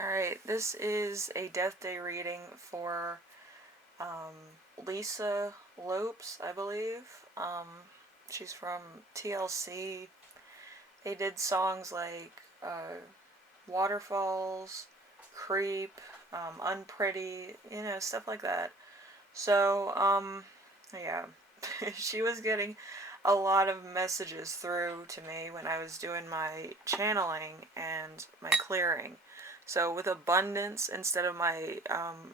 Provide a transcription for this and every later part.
Alright, this is a Death Day reading for Lisa Lopes, I believe. She's from TLC. They did songs like Waterfalls, Creep, Unpretty, stuff like that. So, yeah, she was getting a lot of messages through to me when I was doing my channeling and my clearing. So with abundance instead of my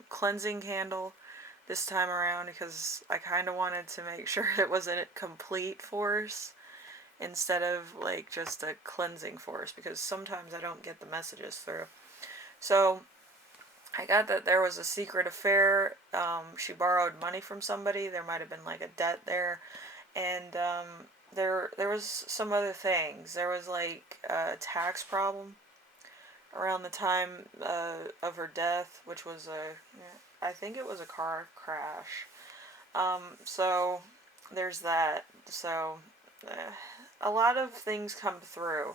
cleansing candle this time around, because I kind of wanted to make sure it was a complete force instead of like just a cleansing force, because sometimes I don't get the messages through. So I got that there was a secret affair. She borrowed money from somebody. There might have been like a debt there, and there was some other things. There was like a tax problem around the time of her death, which was I think it was a car crash. So there's that. So a lot of things come through.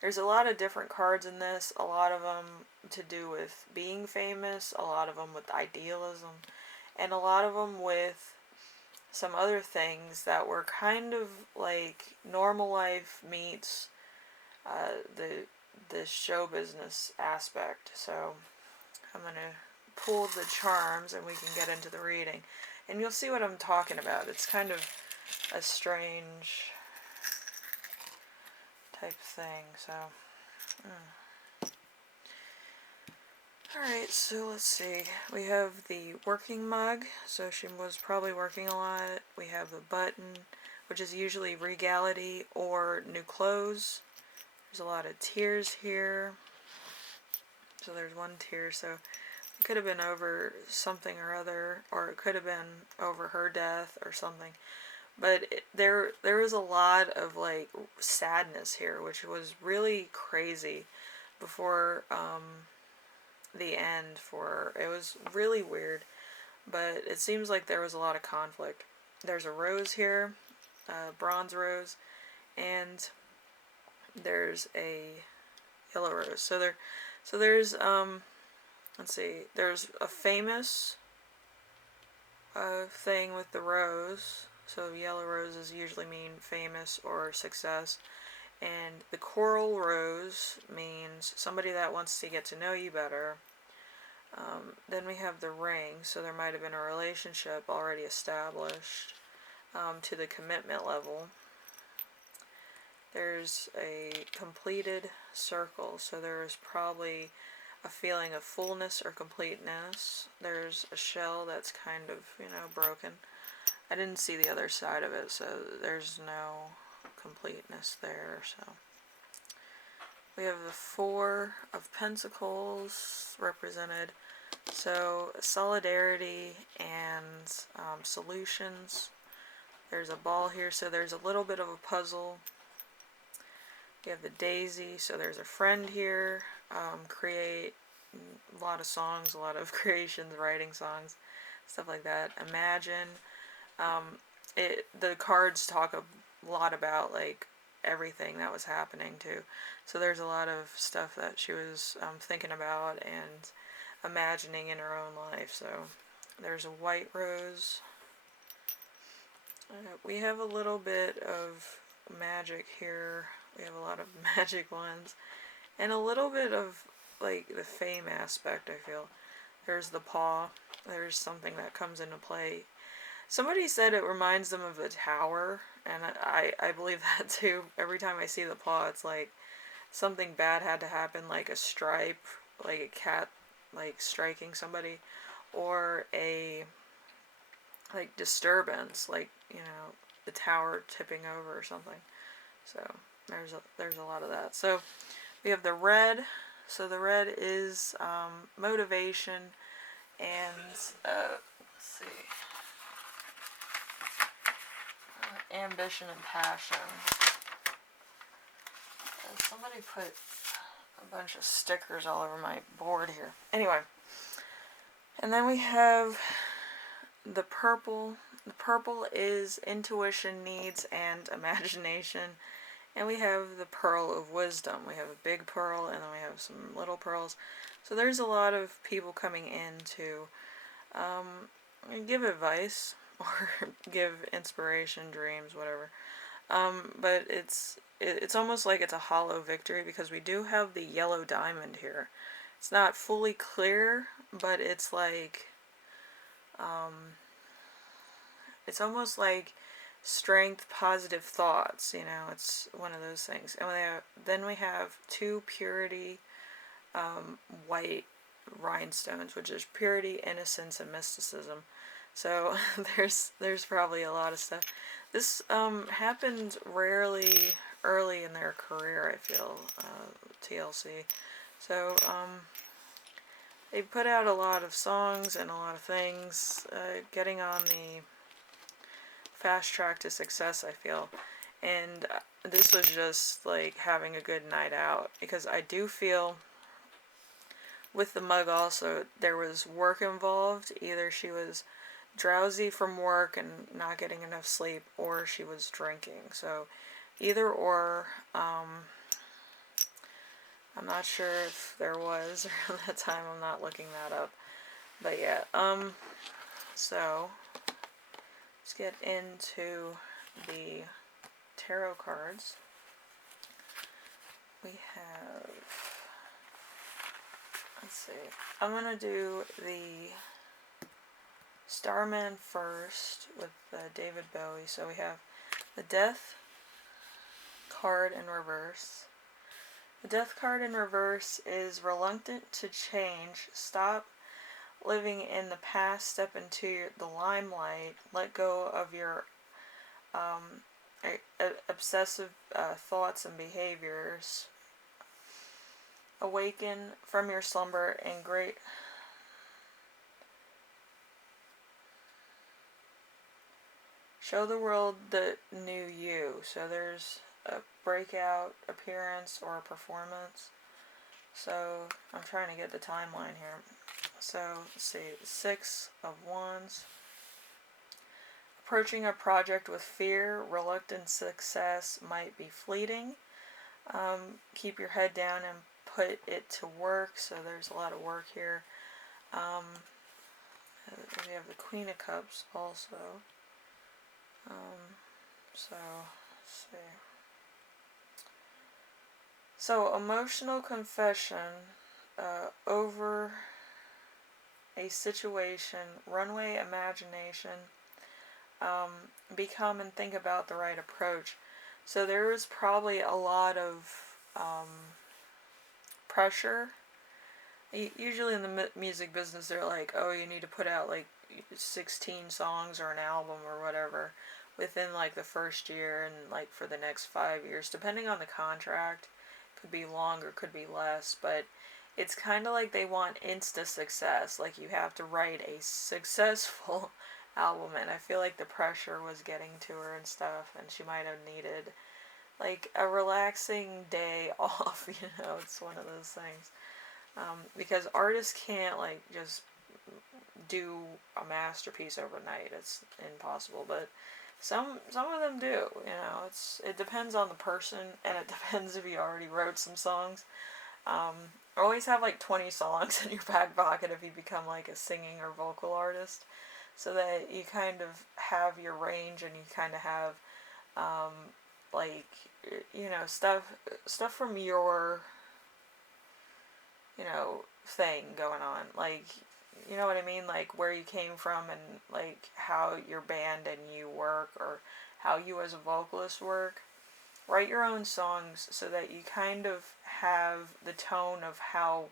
There's a lot of different cards in this, a lot of them to do with being famous, a lot of them with idealism, and a lot of them with some other things that were kind of like normal life meets the show business aspect. So I'm going to pull the charms and we can get into the reading. And you'll see what I'm talking about. It's kind of a strange type thing. So, Alright, so let's see. We have the working mug, so she was probably working a lot. We have the button, which is usually regality or new clothes. There's a lot of tears here. So there's one tear, so it could have been over something or other, or it could have been over her death or something. But there was a lot of like sadness here, which was really crazy before the end for her. It was really weird, but it seems like there was a lot of conflict. There's a rose here, a bronze rose, and there's a yellow rose. So there's let's see, there's a famous thing with the rose. So yellow roses usually mean famous or success. And the coral rose means somebody that wants to get to know you better. Then we have the ring, so there might have been a relationship already established to the commitment level. There's a completed circle, so there's probably a feeling of fullness or completeness. There's a shell that's kind of, broken. I didn't see the other side of it, so there's no completeness there. So we have the Four of Pentacles represented. So solidarity and solutions. There's a ball here, so there's a little bit of a puzzle. We have the daisy, so there's a friend here. Create a lot of songs, a lot of creations, writing songs, stuff like that. Imagine. The cards talk a lot about like everything that was happening too. So there's a lot of stuff that she was thinking about and imagining in her own life. So there's a white rose. We have a little bit of magic here. We have a lot of magic ones. And a little bit of like the fame aspect, I feel. There's the paw. There's something that comes into play. Somebody said it reminds them of the tower, and I believe that too. Every time I see the paw, it's like something bad had to happen, like a stripe, like a cat like striking somebody, or a like disturbance, like the tower tipping over or something. So there's a lot of that. So we have the red. So the red is motivation and let's see, ambition and passion. Somebody put a bunch of stickers all over my board here. Anyway, and then we have the purple. The purple is intuition, needs, and imagination. And we have the pearl of wisdom. We have a big pearl, and then we have some little pearls. So there's a lot of people coming in to give advice or give inspiration, dreams, whatever. But it's almost like it's a hollow victory because we do have the yellow diamond here. It's not fully clear, but it's like it's almost like strength, positive thoughts. It's one of those things. And then we have two purity white rhinestones, which is purity, innocence, and mysticism. So there's probably a lot of stuff. This happened rarely early in their career, I feel, TLC. So they put out a lot of songs and a lot of things, getting on the fast track to success, I feel. And this was just like having a good night out, because I do feel with the mug also there was work involved. Either she was drowsy from work and not getting enough sleep, or she was drinking. So either or. I'm not sure if there was around that time. I'm not looking that up. But yeah, so let's get into the tarot cards. We have, let's see, I'm going to do the Starman first with David Bowie. So we have the Death card in reverse. The Death card in reverse is reluctant to change. Stop living in the past. Step into the limelight. Let go of your obsessive thoughts and behaviors. Awaken from your slumber and great. Show the world the new you. So there's a breakout appearance or a performance. So I'm trying to get the timeline here. So let's see, 6 of Wands. Approaching a project with fear, reluctant success might be fleeting. Keep your head down and put it to work. So there's a lot of work here. We have the Queen of Cups also. So let's see. So emotional confession over a situation, runway imagination, become and think about the right approach. So there is probably a lot of pressure. Usually in the music business, they're like, oh, you need to put out like 16 songs or an album or whatever within like the first year, and like for the next 5 years, depending on the contract. Could be longer, could be less, but it's kind of like they want insta success. Like you have to write a successful album, and I feel like the pressure was getting to her and stuff, and she might have needed like a relaxing day off. It's one of those things. Because artists can't like just do a masterpiece overnight. It's impossible. But some of them do. It depends on the person, and it depends if you already wrote some songs. Always have like 20 songs in your back pocket if you become like a singing or vocal artist, so that you kind of have your range, and you kind of have like stuff from your thing going on, like, you know what I mean, like where you came from, and like how your band and you work, or how you as a vocalist work. Write your own songs so that you kind of have the tone of how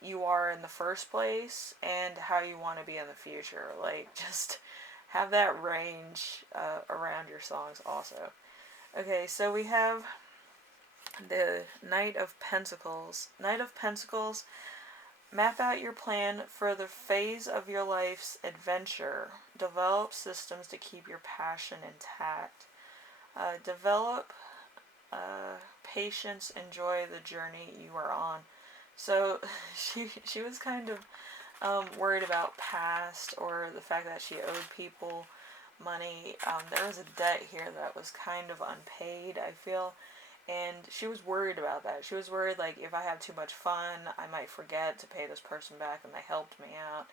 you are in the first place and how you want to be in the future. Like, just have that range around your songs also. Okay, so we have the Knight of Pentacles. Knight of Pentacles, map out your plan for the phase of your life's adventure. Develop systems to keep your passion intact. Develop patience, enjoy the journey you are on. So she was kind of worried about past, or the fact that she owed people money. There was a debt here that was kind of unpaid, I feel. And she was worried about that. She was worried, like, if I have too much fun, I might forget to pay this person back, and they helped me out.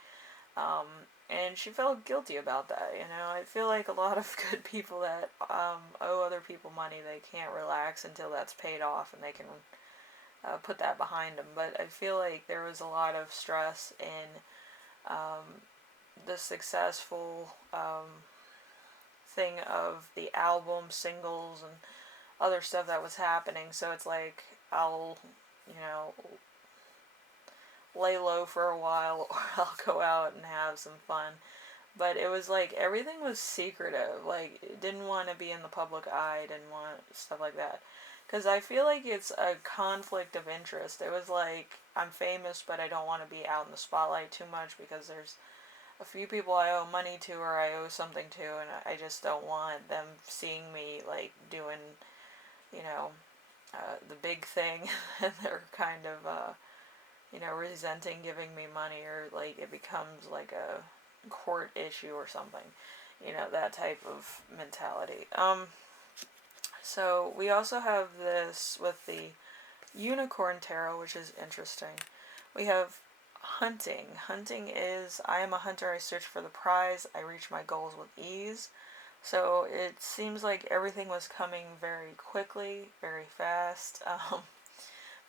Um, and she felt guilty about that, you know. I feel like a lot of good people that owe other people money, they can't relax until that's paid off and they can put that behind them. But I feel like there was a lot of stress in the successful thing of the album singles and other stuff that was happening. So it's like I'll, you know, lay low for a while, or I'll go out and have some fun. But it was like everything was secretive. Like, didn't want to be in the public eye, didn't want stuff like that. Because I feel like it's a conflict of interest. It was like, I'm famous, but I don't want to be out in the spotlight too much because there's a few people I owe money to or I owe something to, and I just don't want them seeing me, like, doing, you know, the big thing, and they're kind of, you know, resenting giving me money, or, like, it becomes like a court issue or something, you know, that type of mentality. So we also have this with the Unicorn Tarot, which is interesting. We have hunting. Hunting is, I am a hunter, I search for the prize, I reach my goals with ease. So it seems like everything was coming very quickly, very fast,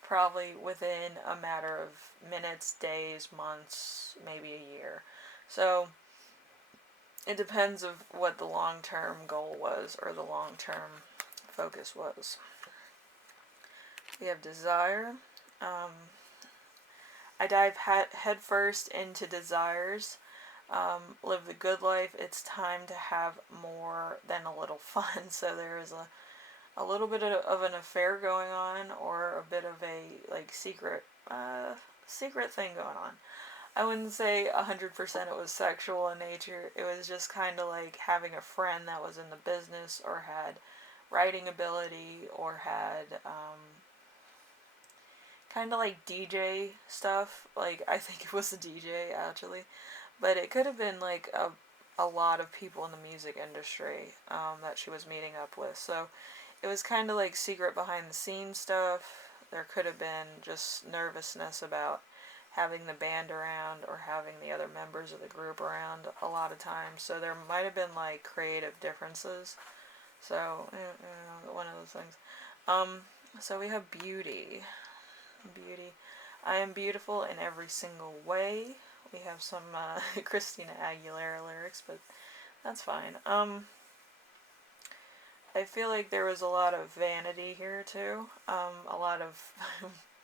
probably within a matter of minutes, days, months, maybe a year. So it depends of what the long-term goal was, or the long-term focus was. We have desire. I dive headfirst into desires. Live the good life. It's time to have more than a little fun. So there is a little bit of an affair going on, or a bit of a, like, secret thing going on. I wouldn't say 100% it was sexual in nature. It was just kind of like having a friend that was in the business, or had writing ability, or had kind of like DJ stuff. Like, I think it was a DJ, actually. But it could have been like a lot of people in the music industry that she was meeting up with. So it was kind of like secret behind the scenes stuff. There could have been just nervousness about having the band around, or having the other members of the group around a lot of times. So there might have been, like, creative differences. So, you know, one of those things. So we have beauty. Beauty. I am beautiful in every single way. We have some Christina Aguilera lyrics, but that's fine. I feel like there was a lot of vanity here too. A lot of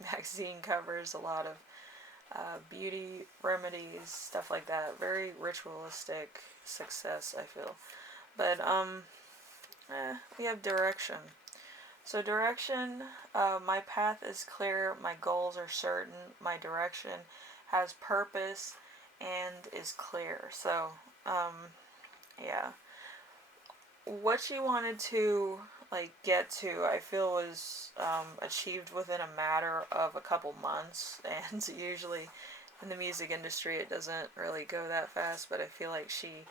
magazine covers, a lot of beauty remedies, stuff like that. Very ritualistic success, I feel. But we have direction. So direction, my path is clear, my goals are certain, my direction has purpose and is clear. So, yeah. What she wanted to, like, get to, I feel, was achieved within a matter of a couple months, and usually in the music industry it doesn't really go that fast, but I feel like she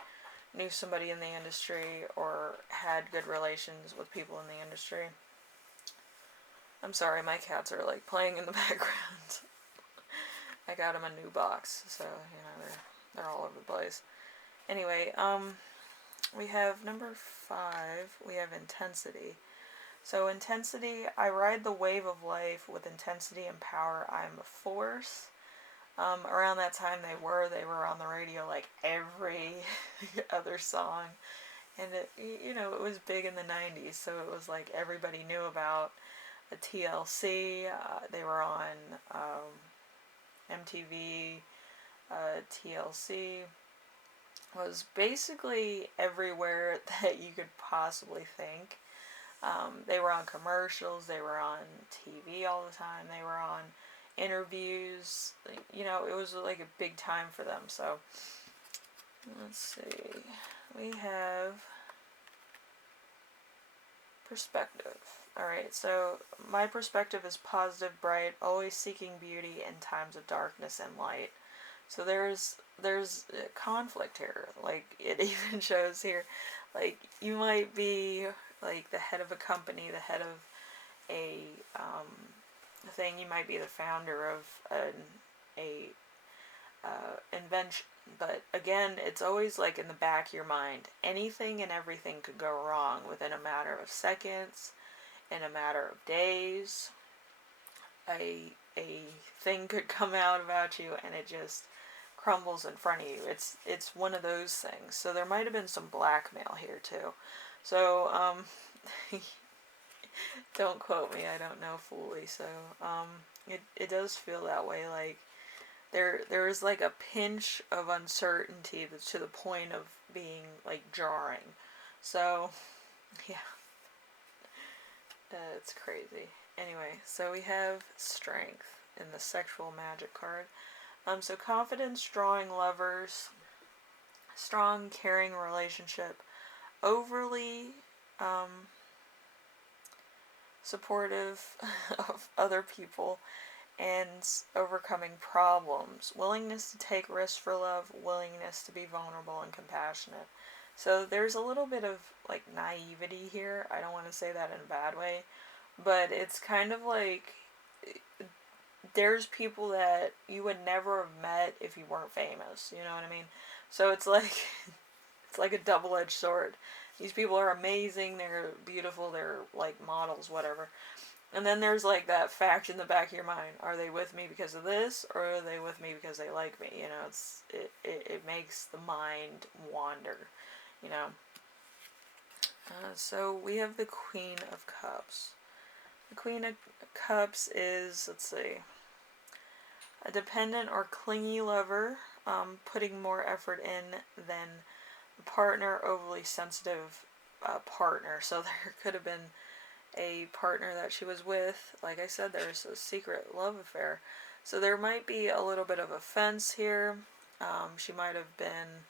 knew somebody in the industry, or had good relations with people in the industry. I'm sorry, my cats are, like, playing in the background. I got them a new box, so, you know, they're all over the place. Anyway, we have number 5, we have intensity. So intensity, I ride the wave of life with intensity and power. I am a force. Around that time they were on the radio, like, every other song. And it, you know, it was big in the 90s, so it was like everybody knew about the TLC. They were on MTV. TLC was basically everywhere that you could possibly think. They were on commercials, they were on TV all the time, they were on interviews. You know, it was like a big time for them. So, let's see. We have perspective. Alright, so my perspective is positive, bright, always seeking beauty in times of darkness and light. So there's conflict here. Like, it even shows here, like, you might be, like, the head of a company, the head of a thing. You might be the founder of a invention. But again, it's always like in the back of your mind. Anything and everything could go wrong within a matter of seconds, in a matter of days. A thing could come out about you and it just crumbles in front of you. It's one of those things. So there might have been some blackmail here too. So don't quote me. I don't know fully. So it does feel that way. Like there is like a pinch of uncertainty that's to the point of being like jarring. So yeah, it's crazy. Anyway, so we have strength in the sexual magic card. So confidence, drawing lovers, strong, caring relationship, overly supportive of other people, and overcoming problems, willingness to take risks for love, willingness to be vulnerable and compassionate. So there's a little bit of like naivety here. I don't want to say that in a bad way, but it's kind of like there's people that you would never have met if you weren't famous. You know what I mean? So it's like it's like a double-edged sword. These people are amazing. They're beautiful. They're like models, whatever. And then there's like that fact in the back of your mind. Are they with me because of this, or are they with me because they like me? You know, it makes the mind wander, you know. So we have the Queen of Cups. The Queen of Cups is, let's see, a dependent or clingy lover, putting more effort in than the partner, overly sensitive partner. So there could have been a partner that she was with. Like I said, there's a secret love affair. So there might be a little bit of offense here. She might have been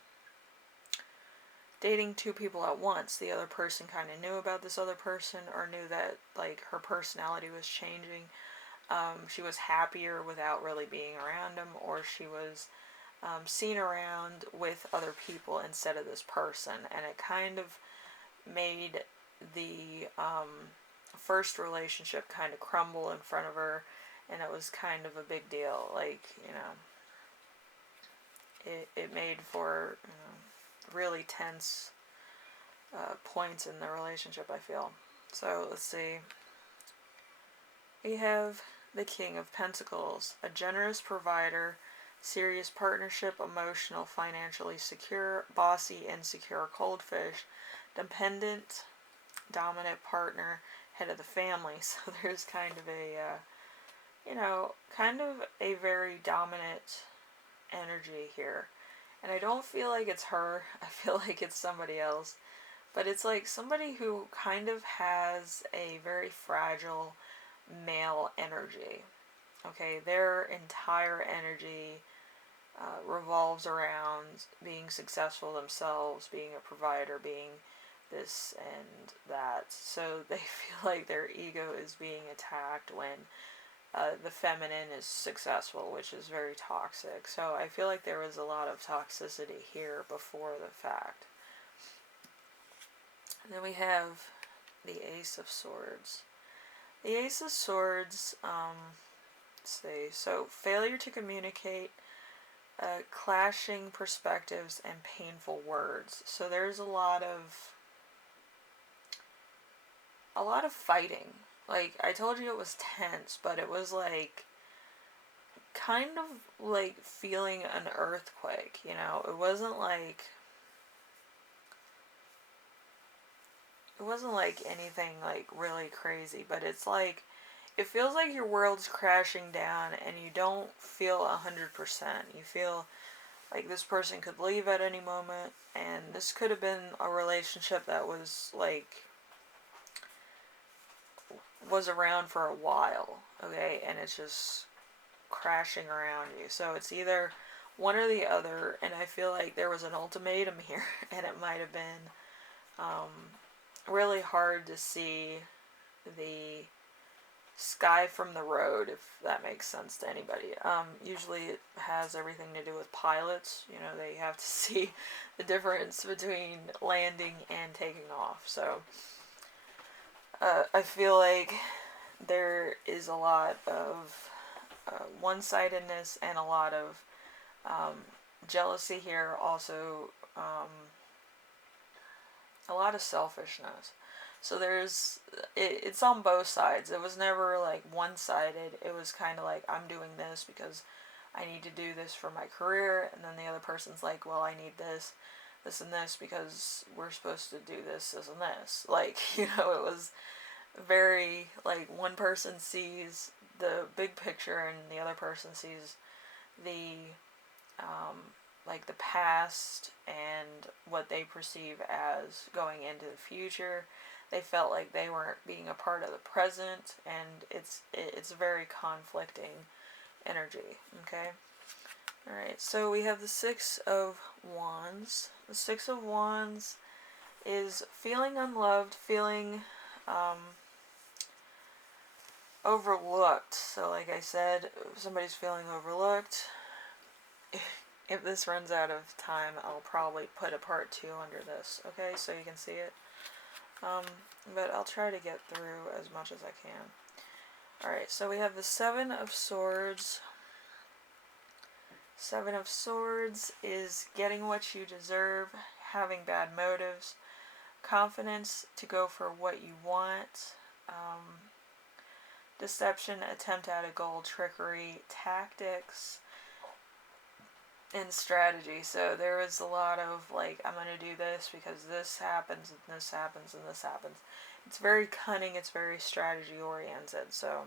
dating two people at once. The other person kind of knew about this other person, or knew that like her personality was changing. She was happier without really being around him, or she was seen around with other people instead of this person. And it kind of made the first relationship kind of crumble in front of her, and it was kind of a big deal. Like, you know, it made for, you know, really tense points in the relationship, I feel. So let's see. We have the King of Pentacles, a generous provider, serious partnership, emotional, financially secure, bossy, insecure, cold fish, dependent, dominant partner, head of the family. So there's kind of a, you know, kind of a very dominant energy here. And I don't feel like it's her. I feel like it's somebody else. But it's like somebody who kind of has a very fragile male energy. Okay, their entire energy revolves around being successful themselves, being a provider, being this and that. So they feel like their ego is being attacked when the feminine is successful, which is very toxic. So I feel like there was a lot of toxicity here before the fact. And then we have the Ace of Swords. The Ace of Swords, let's see, so failure to communicate, clashing perspectives, and painful words. So there's a lot of fighting. Like, I told you it was tense, but it was like kind of like feeling an earthquake, you know. It wasn't like anything like really crazy, but it's like it feels like your world's crashing down and you don't feel 100%. You feel like this person could leave at any moment, and this could have been a relationship that was like was around for a while, okay, and it's just crashing around you. So it's either one or the other, and I feel like there was an ultimatum here, and it might have been really hard to see the sky from the road, if that makes sense to anybody. Usually it has everything to do with pilots. You know, they have to see the difference between landing and taking off. So I feel like there is a lot of one-sidedness and a lot of jealousy here. Also, a lot of selfishness. So it's on both sides. It was never like one-sided. It was kind of like, I'm doing this because I need to do this for my career, and then the other person's like, well, I need this, this, and this because we're supposed to do this, this, and this. Like, it was very, like, one person sees the big picture and the other person sees the, like, the past and what they perceive as going into the future. They felt like they weren't being a part of the present, and it's very conflicting energy. Okay. All right. So we have the Six of Wands. The Six of Wands is feeling unloved, feeling overlooked. So, like I said, if somebody's feeling overlooked. If this runs out of time, I'll probably put a part 2 under this, okay, so you can see it. But I'll try to get through as much as I can. Alright, so we have the Seven of Swords. Seven of Swords is getting what you deserve, having bad motives, confidence to go for what you want, deception, attempt at a goal, trickery, tactics, and strategy. So there was a lot of like, I'm going to do this because this happens and this happens and this happens. It's very cunning, it's very strategy oriented. So,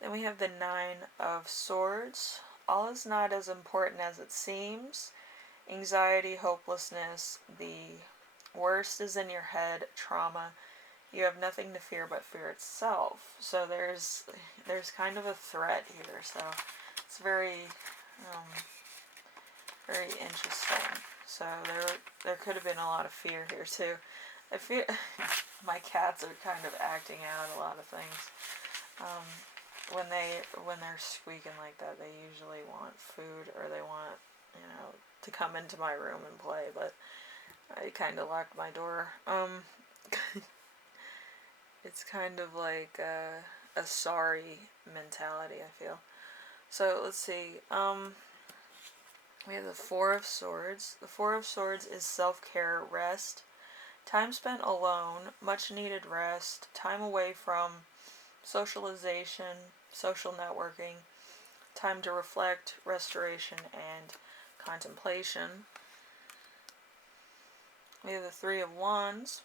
Then we have the Nine of Swords. All is not as important as it seems. Anxiety, hopelessness, the worst is in your head, trauma. You have nothing to fear but fear itself. So there's kind of a threat here. So it's very very interesting. So there could have been a lot of fear here too. I feel my cats are kind of acting out a lot of things. When they're squeaking like that, they usually want food or they want to come into my room and play. But I kind of locked my door. It's kind of like a sorry mentality, I feel. So let's see. We have the Four of Swords. The Four of Swords is self-care, rest, time spent alone, much needed rest, time away from socialization, social networking, time to reflect, restoration, and contemplation. We have the Three of Wands.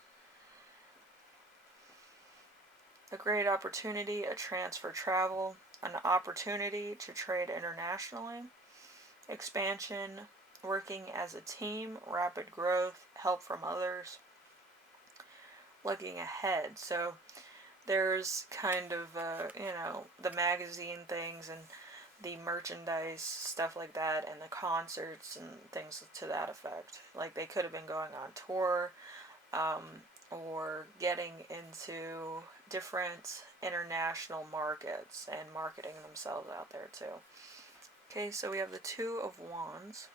A great opportunity, a chance for travel, an opportunity to trade internationally, expansion, working as a team, rapid growth, help from others, looking ahead. So there's kind of, the magazine things and the merchandise, stuff like that, and the concerts and things to that effect. Like they could have been going on tour, or getting into different international markets and marketing themselves out there too. Okay, so we have the Two of Wands.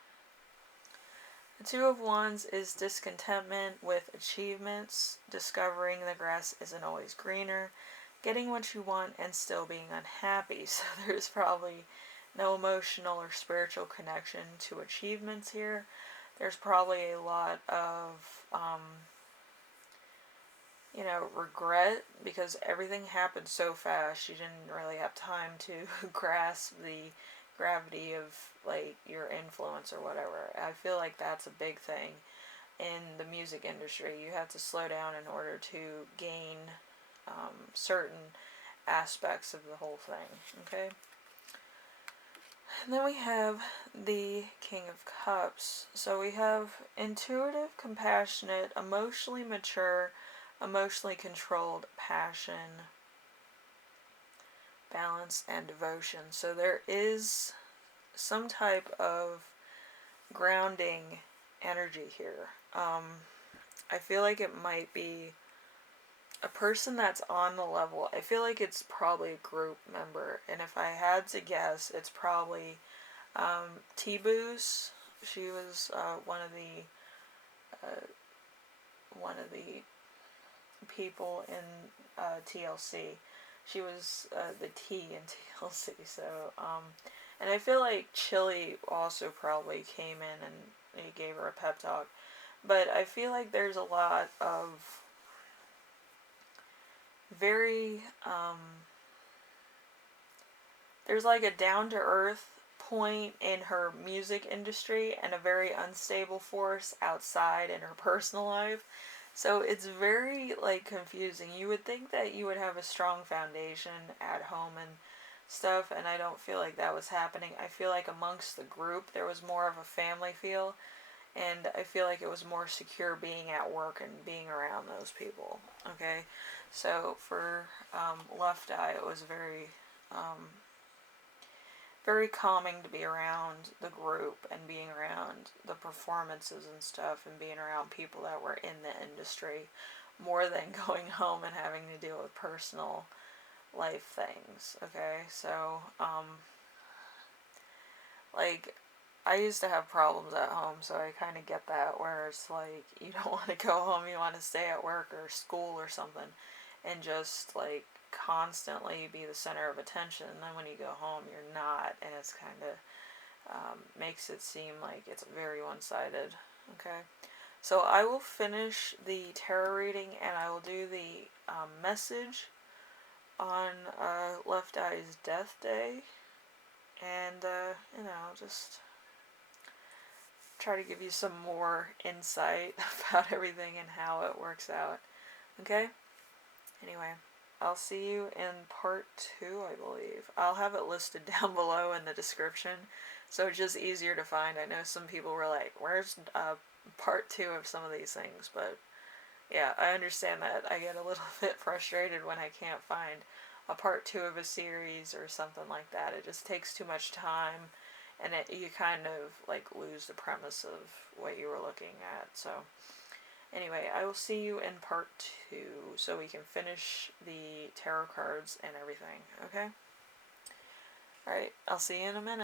The Two of Wands is discontentment with achievements, discovering the grass isn't always greener, getting what you want and still being unhappy. So there's probably no emotional or spiritual connection to achievements here. There's probably a lot of regret because everything happened so fast. You didn't really have time to grasp the gravity of like your influence or whatever. I feel like that's a big thing in the music industry. You have to slow down in order to gain certain aspects of the whole thing. Okay. And then we have the King of Cups. So we have intuitive, compassionate, emotionally mature, emotionally controlled, passion, balance, and devotion. So there is some type of grounding energy here. I feel like it might be a person that's on the level. I feel like it's probably a group member, and if I had to guess, it's probably T-Boo's. She was one of the people in TLC. She was the T in TLC. So, and I feel like Chili also probably came in and he gave her a pep talk. But I feel like there's a lot of very, there's like a down to earth point in her music industry and a very unstable force outside in her personal life. So it's very like confusing. You would think that you would have a strong foundation at home and stuff, and I don't feel like that was happening. I feel like amongst the group there was more of a family feel, and I feel like it was more secure being at work and being around those people. Okay, so for Left Eye, it was very calming to be around the group and being around the performances and stuff and being around people that were in the industry more than going home and having to deal with personal life things. Okay, so like I used to have problems at home, so I kind of get that, where it's like you don't want to go home, you want to stay at work or school or something and just like constantly be the center of attention. And then when you go home, you're not, and it's kind of makes it seem like it's very one-sided. Okay, so I will finish the tarot reading and I will do the message on Left Eye's death day, and just try to give you some more insight about everything and how it works out. Okay? Anyway, I'll see you in part 2, I believe. I'll have it listed down below in the description, so it's just easier to find. I know some people were like, where's part 2 of some of these things? But yeah, I understand that. I get a little bit frustrated when I can't find a part 2 of a series or something like that. It just takes too much time, and you kind of like lose the premise of what you were looking at. So anyway, I will see you in part 2 so we can finish the tarot cards and everything. Okay? Alright, I'll see you in a minute.